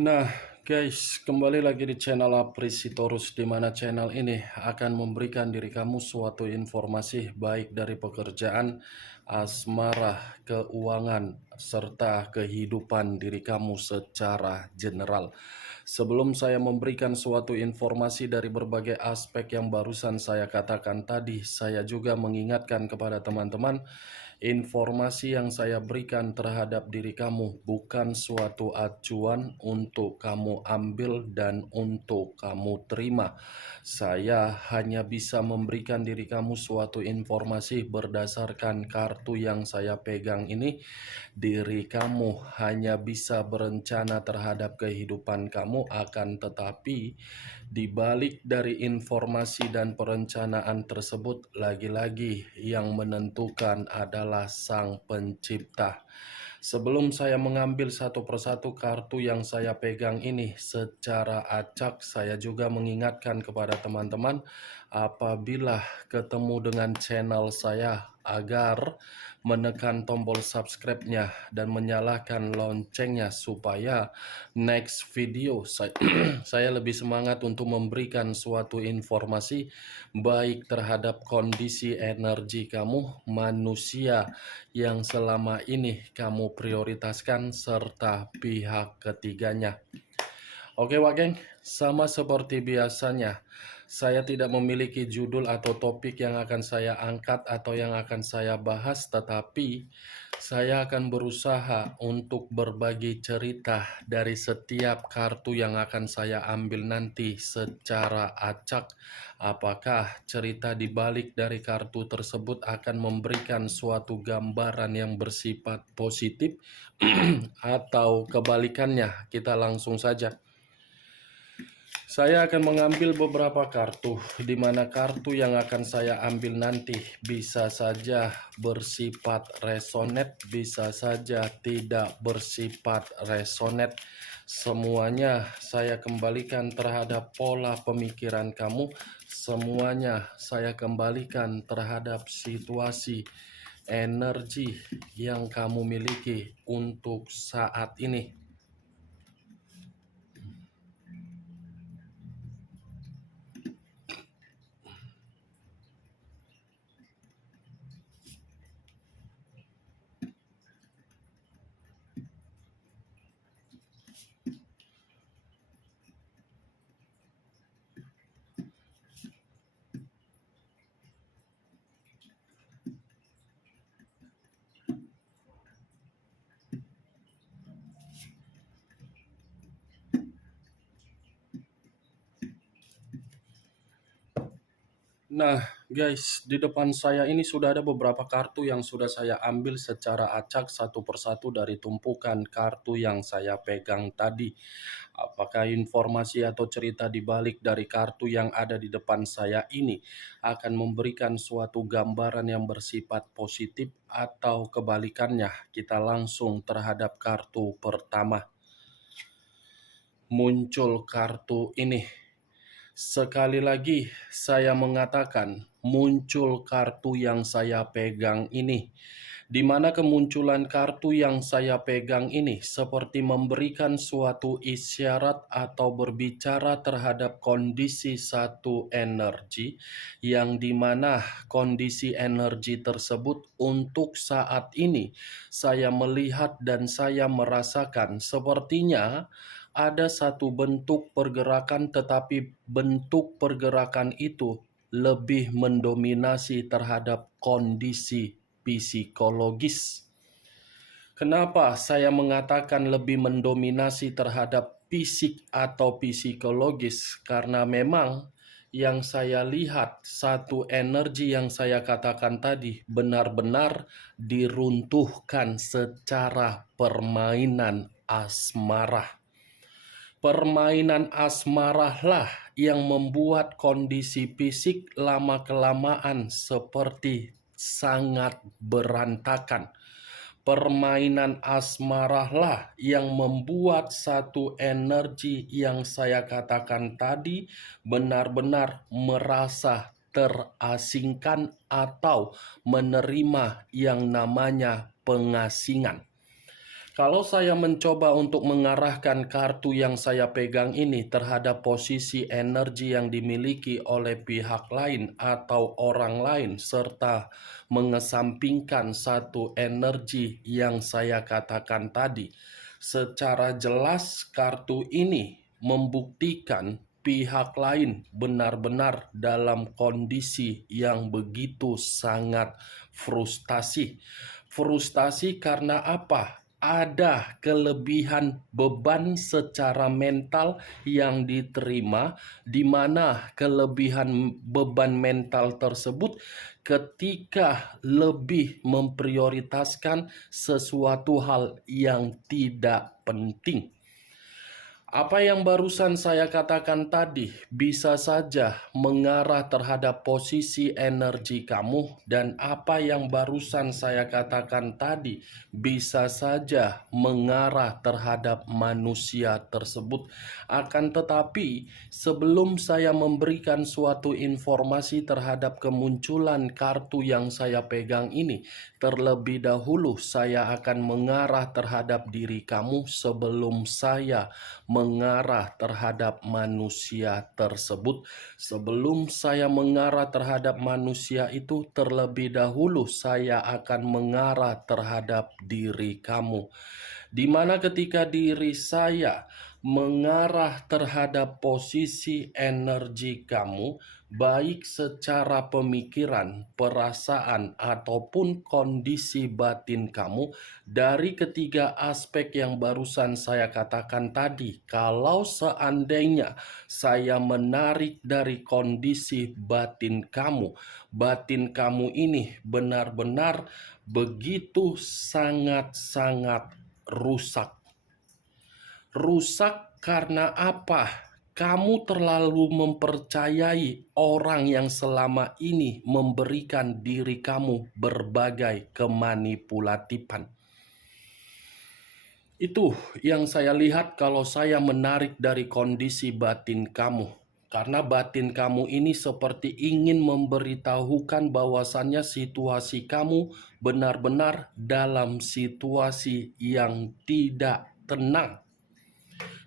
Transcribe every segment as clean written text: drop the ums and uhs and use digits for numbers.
Nah, guys, kembali lagi di channel Aprisitorus, di mana channel ini akan memberikan diri kamu suatu informasi baik dari pekerjaan, asmara, keuangan, serta kehidupan diri kamu secara general. Sebelum saya memberikan suatu informasi dari berbagai aspek yang barusan saya katakan tadi, saya juga mengingatkan kepada teman-teman, informasi yang saya berikan terhadap diri kamu bukan suatu acuan untuk kamu ambil dan untuk kamu terima. Saya hanya bisa memberikan diri kamu suatu informasi berdasarkan kartu yang saya pegang ini. Diri kamu hanya bisa berencana terhadap kehidupan kamu, akan tetapi di balik dari informasi dan perencanaan tersebut, lagi-lagi yang menentukan adalah Sang Pencipta. Sebelum saya mengambil satu persatu kartu yang saya pegang ini secara acak, saya juga mengingatkan kepada teman-teman apabila ketemu dengan channel saya agar menekan tombol subscribe-nya dan menyalakan loncengnya supaya next video saya lebih semangat untuk memberikan suatu informasi baik terhadap kondisi energi kamu, manusia yang selama ini kamu prioritaskan, serta pihak ketiganya. Oke Wak Geng, sama seperti biasanya, saya tidak memiliki judul atau topik yang akan saya angkat atau yang akan saya bahas, tetapi saya akan berusaha untuk berbagi cerita dari setiap kartu yang akan saya ambil nanti secara acak. Apakah cerita di balik dari kartu tersebut akan memberikan suatu gambaran yang bersifat positif atau kebalikannya? Kita langsung saja. Saya akan mengambil beberapa kartu, di mana kartu yang akan saya ambil nanti bisa saja bersifat resonet, bisa saja tidak bersifat resonet. Semuanya saya kembalikan terhadap pola pemikiran kamu, semuanya saya kembalikan terhadap situasi energi yang kamu miliki untuk saat ini. Nah, guys, di depan saya ini sudah ada beberapa kartu yang sudah saya ambil secara acak satu persatu dari tumpukan kartu yang saya pegang tadi. Apakah informasi atau cerita di balik dari kartu yang ada di depan saya ini akan memberikan suatu gambaran yang bersifat positif atau kebalikannya? Kita langsung terhadap kartu pertama. Muncul kartu ini. Sekali lagi saya mengatakan, muncul kartu yang saya pegang ini, di mana kemunculan kartu yang saya pegang ini seperti memberikan suatu isyarat atau berbicara terhadap kondisi satu energi, yang dimana kondisi energi tersebut untuk saat ini saya melihat dan saya merasakan sepertinya ada satu bentuk pergerakan, tetapi bentuk pergerakan itu lebih mendominasi terhadap kondisi psikologis. Kenapa saya mengatakan lebih mendominasi terhadap fisik atau psikologis? Karena memang yang saya lihat, satu energi yang saya katakan tadi benar-benar diruntuhkan secara permainan asmara. Permainan asmaralah yang membuat kondisi fisik lama-kelamaan seperti sangat berantakan. Permainan asmaralah yang membuat satu energi yang saya katakan tadi benar-benar merasa terasingkan atau menerima yang namanya pengasingan. Kalau saya mencoba untuk mengarahkan kartu yang saya pegang ini terhadap posisi energi yang dimiliki oleh pihak lain atau orang lain, serta mengesampingkan satu energi yang saya katakan tadi, secara jelas kartu ini membuktikan pihak lain benar-benar dalam kondisi yang begitu sangat frustasi. Frustasi karena apa? Ada kelebihan beban secara mental yang diterima, di mana kelebihan beban mental tersebut ketika lebih memprioritaskan sesuatu hal yang tidak penting. Apa yang barusan saya katakan tadi bisa saja mengarah terhadap posisi energi kamu, dan apa yang barusan saya katakan tadi bisa saja mengarah terhadap manusia tersebut. Akan tetapi, sebelum saya memberikan suatu informasi terhadap kemunculan kartu yang saya pegang ini, terlebih dahulu saya akan mengarah terhadap diri kamu sebelum saya mengarah terhadap manusia tersebut. Sebelum saya mengarah terhadap manusia itu, terlebih dahulu saya akan mengarah terhadap diri kamu. Di mana ketika diri saya mengarah terhadap posisi energi kamu, baik secara pemikiran, perasaan, ataupun kondisi batin kamu, dari ketiga aspek yang barusan saya katakan tadi, kalau seandainya saya menarik dari kondisi batin kamu ini benar-benar begitu sangat-sangat rusak. Rusak karena apa? Kamu terlalu mempercayai orang yang selama ini memberikan diri kamu berbagai kemanipulatifan. Itu yang saya lihat kalau saya menarik dari kondisi batin kamu. Karena batin kamu ini seperti ingin memberitahukan bahwasannya situasi kamu benar-benar dalam situasi yang tidak tenang.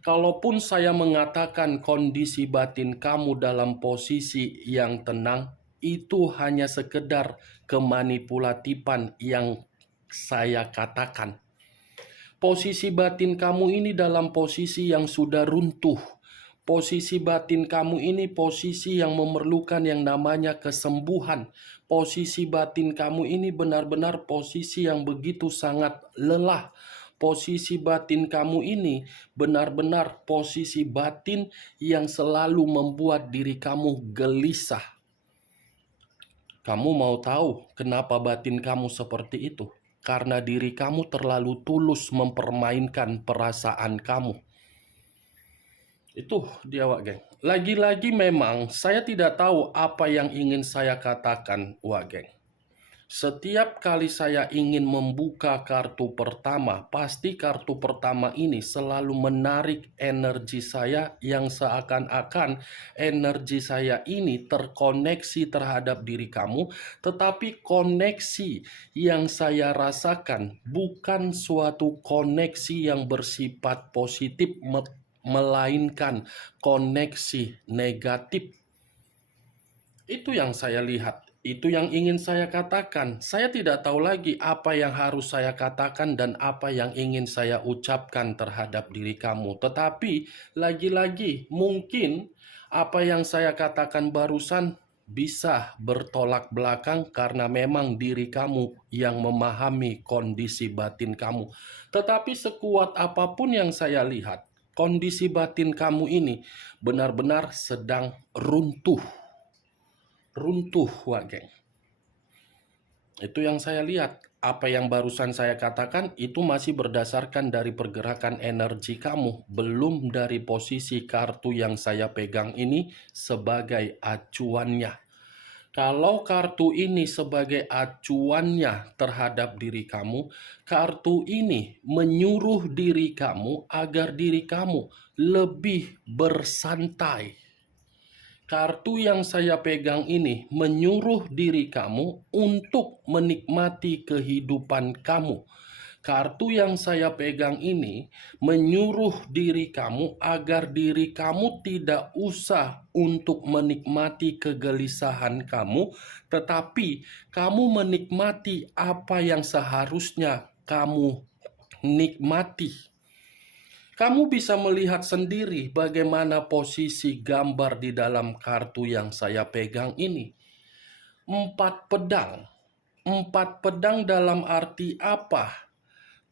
Kalaupun saya mengatakan kondisi batin kamu dalam posisi yang tenang, itu hanya sekedar kemanipulatifan yang saya katakan. Posisi batin kamu ini dalam posisi yang sudah runtuh. Posisi batin kamu ini posisi yang memerlukan yang namanya kesembuhan. Posisi batin kamu ini benar-benar posisi yang begitu sangat lelah. Posisi batin kamu ini benar-benar posisi batin yang selalu membuat diri kamu gelisah. Kamu mau tahu kenapa batin kamu seperti itu? Karena diri kamu terlalu tulus mempermainkan perasaan kamu. Itu dia, Wak Geng. Lagi-lagi memang saya tidak tahu apa yang ingin saya katakan, Wak Geng. Setiap kali saya ingin membuka kartu pertama, pasti kartu pertama ini selalu menarik energi saya yang seakan-akan energi saya ini terkoneksi terhadap diri kamu, tetapi koneksi yang saya rasakan bukan suatu koneksi yang bersifat positif, melainkan koneksi negatif. Itu yang saya lihat. Itu yang ingin saya katakan. Saya tidak tahu lagi apa yang harus saya katakan dan apa yang ingin saya ucapkan terhadap diri kamu. Tetapi lagi-lagi mungkin apa yang saya katakan barusan bisa bertolak belakang karena memang diri kamu yang memahami kondisi batin kamu. Tetapi sekuat apapun yang saya lihat, kondisi batin kamu ini benar-benar sedang runtuh, Wak Geng. Itu yang saya lihat. Apa yang barusan saya katakan itu masih berdasarkan dari pergerakan energi kamu, belum dari posisi kartu yang saya pegang ini sebagai acuannya. Kalau kartu ini sebagai acuannya terhadap diri kamu, kartu ini menyuruh diri kamu agar diri kamu lebih bersantai. Kartu yang saya pegang ini menyuruh diri kamu untuk menikmati kehidupan kamu. Kartu yang saya pegang ini menyuruh diri kamu agar diri kamu tidak usah untuk menikmati kegelisahan kamu, tetapi kamu menikmati apa yang seharusnya kamu nikmati. Kamu bisa melihat sendiri bagaimana posisi gambar di dalam kartu yang saya pegang ini. 4 pedang. 4 pedang dalam arti apa?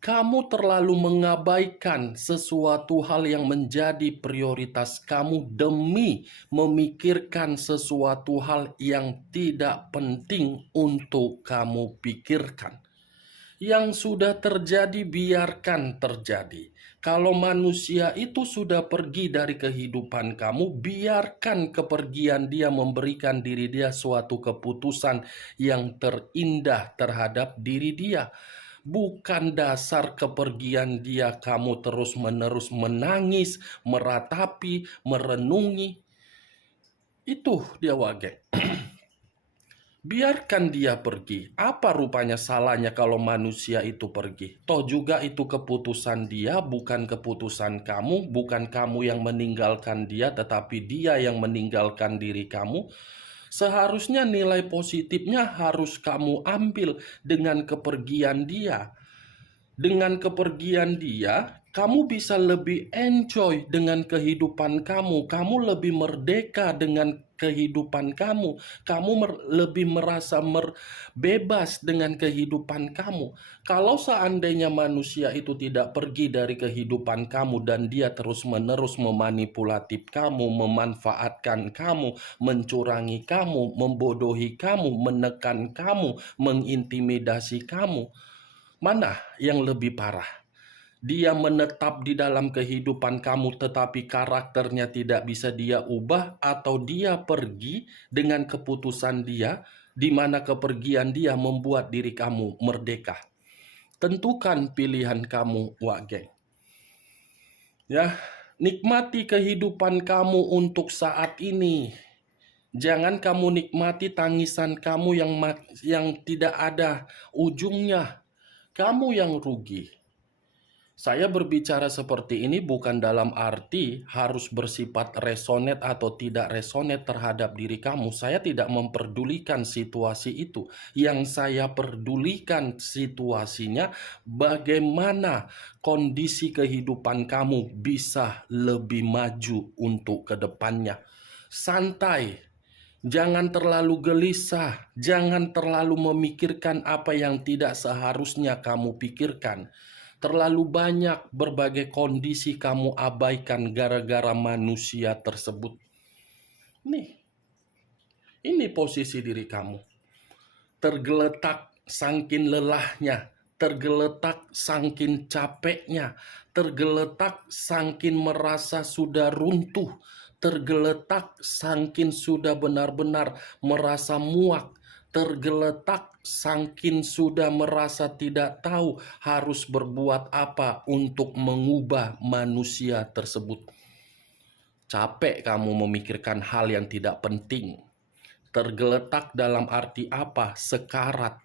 Kamu terlalu mengabaikan sesuatu hal yang menjadi prioritas kamu demi memikirkan sesuatu hal yang tidak penting untuk kamu pikirkan. Yang sudah terjadi, biarkan terjadi. Kalau manusia itu sudah pergi dari kehidupan kamu, biarkan kepergian dia memberikan diri dia suatu keputusan yang terindah terhadap diri dia. Bukan dasar kepergian dia kamu terus-menerus menangis, meratapi, merenungi. Itu dia wage. Biarkan dia pergi. Apa rupanya salahnya kalau manusia itu pergi? Toh juga itu keputusan dia, bukan keputusan kamu. Bukan kamu yang meninggalkan dia, tetapi dia yang meninggalkan diri kamu. Seharusnya nilai positifnya harus kamu ambil dengan kepergian dia. Dengan kepergian dia, kamu bisa lebih enjoy dengan kehidupan kamu. Kamu lebih merdeka dengan kehidupan kamu. Kamu lebih merasa bebas dengan kehidupan kamu. Kalau seandainya manusia itu tidak pergi dari kehidupan kamu dan dia terus-menerus memanipulatif kamu, memanfaatkan kamu, mencurangi kamu, membodohi kamu, menekan kamu, mengintimidasi kamu, mana yang lebih parah? Dia menetap di dalam kehidupan kamu tetapi karakternya tidak bisa dia ubah, atau dia pergi dengan keputusan dia, di mana kepergian dia membuat diri kamu merdeka. Tentukan pilihan kamu, Wak Geng. Ya, nikmati kehidupan kamu untuk saat ini. Jangan kamu nikmati tangisan kamu yang tidak ada ujungnya. Kamu yang rugi. Saya berbicara seperti ini bukan dalam arti harus bersifat resonate atau tidak resonate terhadap diri kamu. Saya tidak memperdulikan situasi itu. Yang saya pedulikan situasinya, bagaimana kondisi kehidupan kamu bisa lebih maju untuk kedepannya. Santai. Jangan terlalu gelisah, jangan terlalu memikirkan apa yang tidak seharusnya kamu pikirkan. Terlalu banyak berbagai kondisi kamu abaikan gara-gara manusia tersebut. Ini posisi diri kamu. Tergeletak saking lelahnya, tergeletak saking capeknya, tergeletak saking merasa sudah runtuh, tergeletak saking sudah benar-benar merasa muak, tergeletak saking sudah merasa tidak tahu harus berbuat apa untuk mengubah manusia tersebut. Capek kamu memikirkan hal yang tidak penting. Tergeletak dalam arti apa? Sekarat.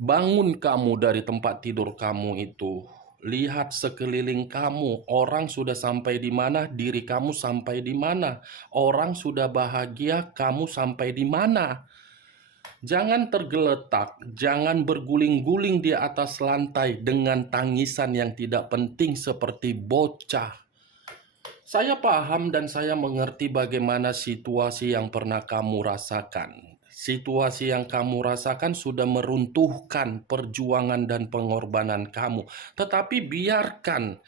Bangun kamu dari tempat tidur kamu itu. Lihat sekeliling kamu, orang sudah sampai di mana, diri kamu sampai di mana. Orang sudah bahagia, kamu sampai di mana. Jangan tergeletak, jangan berguling-guling di atas lantai dengan tangisan yang tidak penting seperti bocah. Saya paham dan saya mengerti bagaimana situasi yang pernah kamu rasakan. Situasi yang kamu rasakan sudah meruntuhkan perjuangan dan pengorbanan kamu. Tetapi biarkan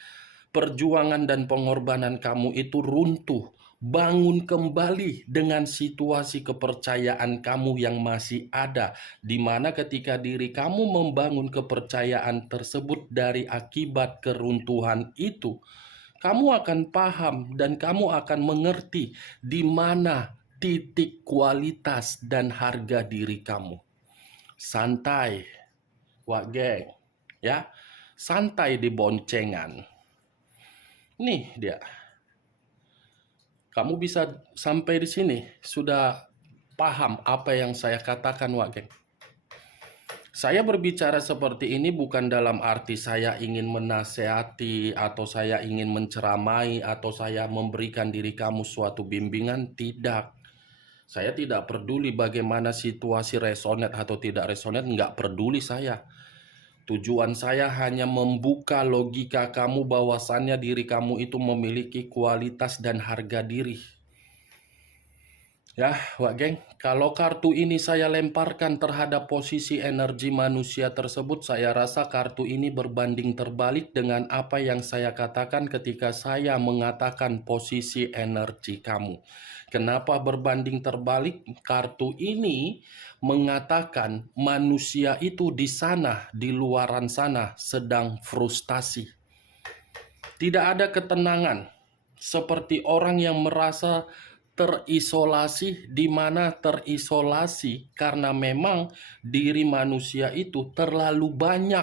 perjuangan dan pengorbanan kamu itu runtuh. Bangun kembali dengan situasi kepercayaan kamu yang masih ada, di mana ketika diri kamu membangun kepercayaan tersebut dari akibat keruntuhan itu, kamu akan paham dan kamu akan mengerti di mana titik kualitas dan harga diri kamu. Santai, Wak Geng, ya, santai di boncengan. Nih dia. Kamu bisa sampai di sini sudah paham apa yang saya katakan, Wak Geng. Saya berbicara seperti ini bukan dalam arti saya ingin menasehati atau saya ingin menceramai atau saya memberikan diri kamu suatu bimbingan, tidak. Saya tidak peduli bagaimana situasi resonate atau tidak resonate, nggak peduli saya. Tujuan saya hanya membuka logika kamu bahwasannya diri kamu itu memiliki kualitas dan harga diri. Ya, Wak Geng, kalau kartu ini saya lemparkan terhadap posisi energi manusia tersebut, saya rasa kartu ini berbanding terbalik dengan apa yang saya katakan ketika saya mengatakan posisi energi kamu. Kenapa berbanding terbalik? Kartu ini mengatakan manusia itu di sana, di luaran sana, sedang frustasi. Tidak ada ketenangan, seperti orang yang merasa terisolasi, di mana terisolasi karena memang diri manusia itu terlalu banyak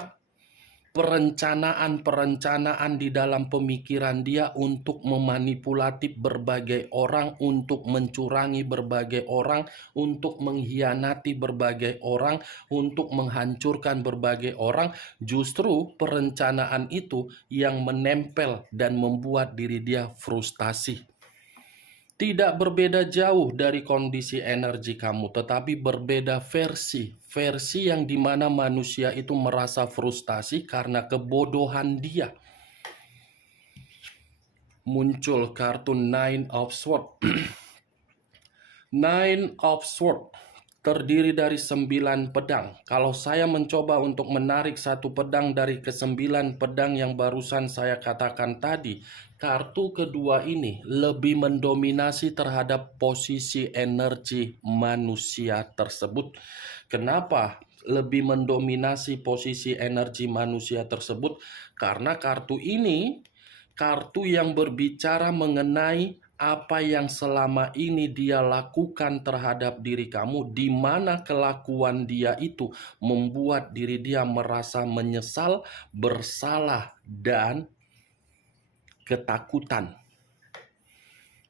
perencanaan-perencanaan di dalam pemikiran dia untuk memanipulasi berbagai orang, untuk mencurangi berbagai orang, untuk mengkhianati berbagai orang, untuk menghancurkan berbagai orang. Justru perencanaan itu yang menempel dan membuat diri dia frustasi. Tidak berbeda jauh dari kondisi energi kamu, tetapi berbeda versi. Versi yang dimana manusia itu merasa frustasi karena kebodohan dia. Muncul kartu Nine of Swords. Nine of Swords terdiri dari 9 pedang. Kalau saya mencoba untuk menarik satu pedang dari ke-9 pedang yang barusan saya katakan tadi, kartu kedua ini lebih mendominasi terhadap posisi energi manusia tersebut. Kenapa lebih mendominasi posisi energi manusia tersebut? Karena kartu ini kartu yang berbicara mengenai apa yang selama ini dia lakukan terhadap diri kamu, di mana kelakuan dia itu membuat diri dia merasa menyesal, bersalah, dan ketakutan.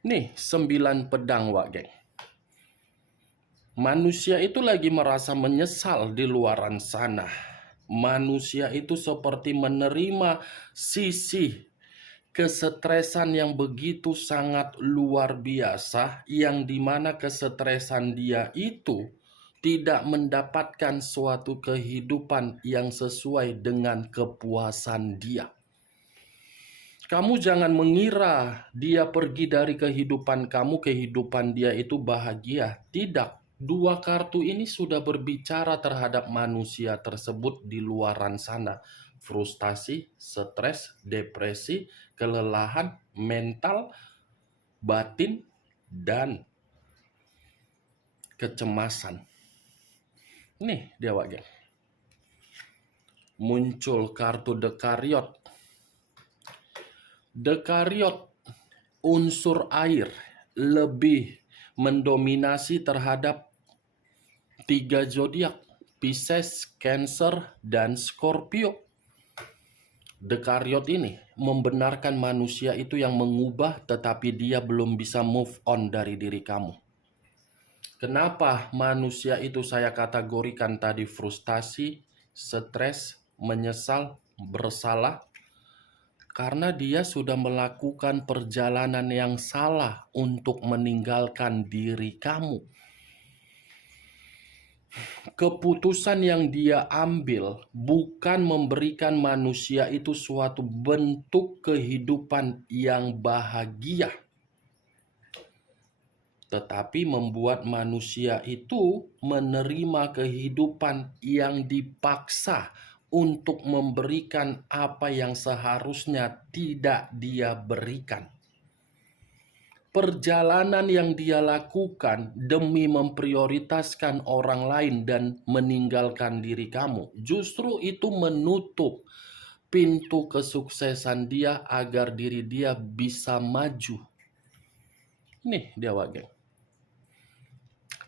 Nih, 9 pedang, Wak Geng. Manusia itu lagi merasa menyesal di luaran sana. Manusia itu seperti menerima sisi kesetresan yang begitu sangat luar biasa, yang dimana kesetresan dia itu tidak mendapatkan suatu kehidupan yang sesuai dengan kepuasan dia. Kamu jangan mengira dia pergi dari kehidupan kamu, kehidupan dia itu bahagia. Tidak. Dua kartu ini sudah berbicara terhadap manusia tersebut di luaran sana. Frustasi, stres, depresi, kelelahan, mental, batin, dan kecemasan. Nih dia wajah. Muncul kartu The Chariot. The Chariot, unsur air, lebih mendominasi terhadap 3 zodiak, Pisces, Cancer, dan Scorpio. The Chariot ini membenarkan manusia itu yang mengubah, tetapi dia belum bisa move on dari diri kamu. Kenapa manusia itu saya kategorikan tadi frustasi, stres, menyesal, bersalah? Karena dia sudah melakukan perjalanan yang salah untuk meninggalkan diri kamu. Keputusan yang dia ambil bukan memberikan manusia itu suatu bentuk kehidupan yang bahagia, tetapi membuat manusia itu menerima kehidupan yang dipaksa untuk memberikan apa yang seharusnya tidak dia berikan. Perjalanan yang dia lakukan demi memprioritaskan orang lain dan meninggalkan diri kamu, justru itu menutup pintu kesuksesan dia agar diri dia bisa maju. Nih dia wageng.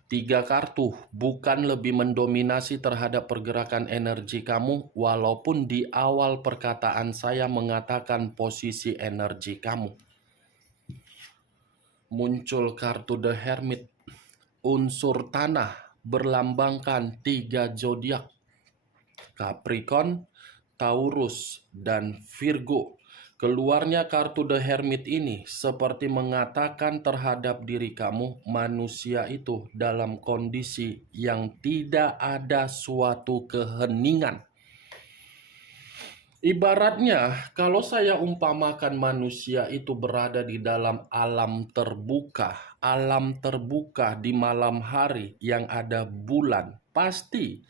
3 kartu bukan lebih mendominasi terhadap pergerakan energi kamu, walaupun di awal perkataan saya mengatakan posisi energi kamu. Muncul kartu The Hermit, unsur tanah, berlambangkan 3 zodiak. Capricorn, Taurus, dan Virgo. Keluarnya kartu The Hermit ini seperti mengatakan terhadap diri kamu, manusia itu dalam kondisi yang tidak ada suatu keheningan. Ibaratnya, kalau saya umpamakan manusia itu berada di dalam alam terbuka di malam hari yang ada bulan, pasti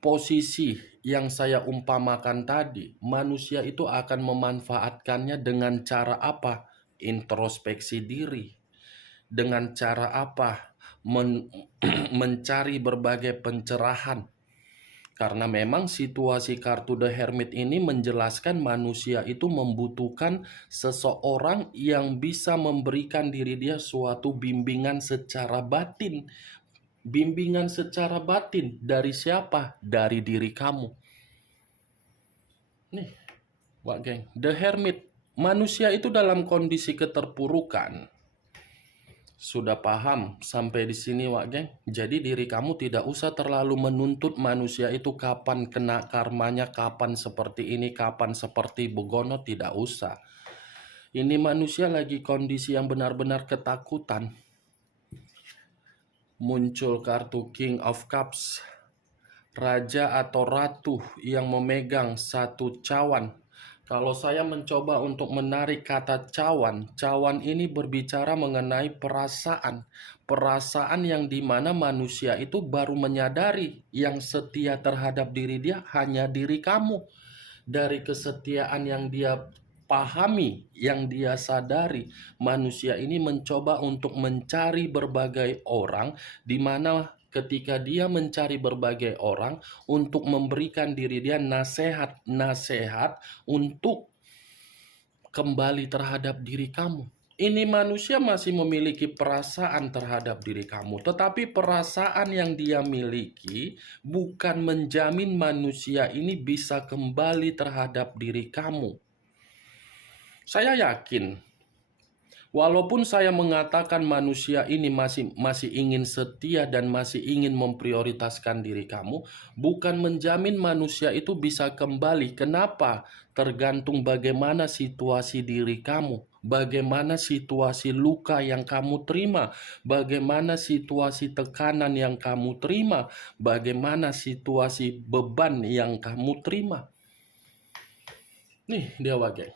posisi yang saya umpamakan tadi, manusia itu akan memanfaatkannya dengan cara apa? Introspeksi diri. Dengan cara apa? Mencari berbagai pencerahan. Karena memang situasi kartu The Hermit ini menjelaskan manusia itu membutuhkan seseorang yang bisa memberikan diri dia suatu bimbingan secara batin. Bimbingan secara batin dari siapa? Dari diri kamu. Nih, Wak Geng, The Hermit. Manusia itu dalam kondisi keterpurukan. Sudah paham sampai di sini, Wak Geng? Jadi diri kamu tidak usah terlalu menuntut manusia itu kapan kena karmanya, kapan seperti ini, kapan seperti begono, tidak usah. Ini manusia lagi kondisi yang benar-benar ketakutan. Muncul kartu King of Cups. Raja atau ratu yang memegang satu cawan. Kalau saya mencoba untuk menarik kata cawan, cawan ini berbicara mengenai perasaan. Perasaan yang dimana manusia itu baru menyadari yang setia terhadap diri dia hanya diri kamu. Dari kesetiaan yang dia pahami, yang dia sadari, manusia ini mencoba untuk mencari berbagai orang, di mana ketika dia mencari berbagai orang untuk memberikan diri dia nasihat-nasihat untuk kembali terhadap diri kamu. Ini manusia masih memiliki perasaan terhadap diri kamu, tetapi perasaan yang dia miliki bukan menjamin manusia ini bisa kembali terhadap diri kamu. Saya yakin walaupun saya mengatakan manusia ini masih ingin setia dan masih ingin memprioritaskan diri kamu, bukan menjamin manusia itu bisa kembali. Kenapa? Tergantung bagaimana situasi diri kamu, bagaimana situasi luka yang kamu terima, bagaimana situasi tekanan yang kamu terima, bagaimana situasi beban yang kamu terima. Nih dia Wage.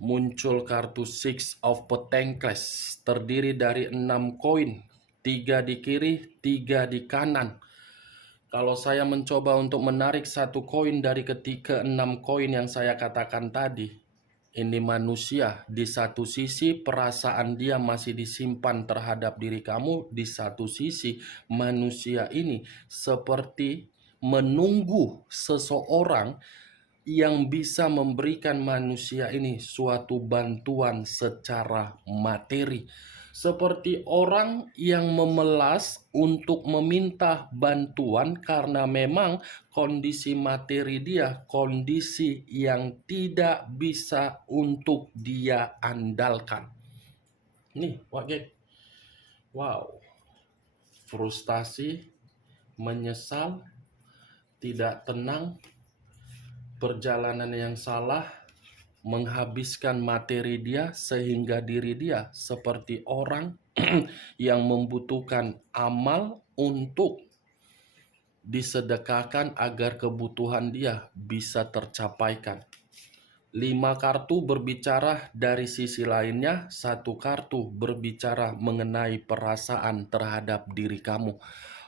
Muncul kartu Six of Pentacles, terdiri dari 6 koin, 3 di kiri, 3 di kanan. Kalau saya mencoba untuk menarik satu koin dari ketika 6 koin yang saya katakan tadi, ini manusia di satu sisi perasaan dia masih disimpan terhadap diri kamu, di satu sisi manusia ini seperti menunggu seseorang yang bisa memberikan manusia ini suatu bantuan secara materi. Seperti orang yang memelas untuk meminta bantuan karena memang kondisi materi dia, kondisi yang tidak bisa untuk dia andalkan. Nih, Wage. Wow. Frustasi, menyesal, tidak tenang, perjalanan yang salah, menghabiskan materi dia sehingga diri dia seperti orang yang membutuhkan amal untuk disedekahkan agar kebutuhan dia bisa tercapaikan. 5 kartu berbicara dari sisi lainnya, 1 kartu berbicara mengenai perasaan terhadap diri kamu.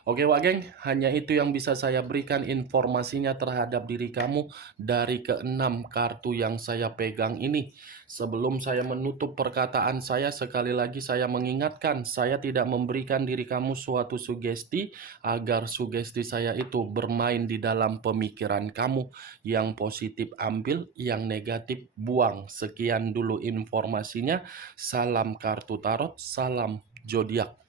Oke Wak Geng, hanya itu yang bisa saya berikan informasinya terhadap diri kamu dari ke-6 kartu yang saya pegang ini. Sebelum saya menutup perkataan saya, sekali lagi saya mengingatkan, saya tidak memberikan diri kamu suatu sugesti agar sugesti saya itu bermain di dalam pemikiran kamu. Yang positif ambil, yang negatif buang. Sekian dulu informasinya. Salam kartu tarot, salam zodiak.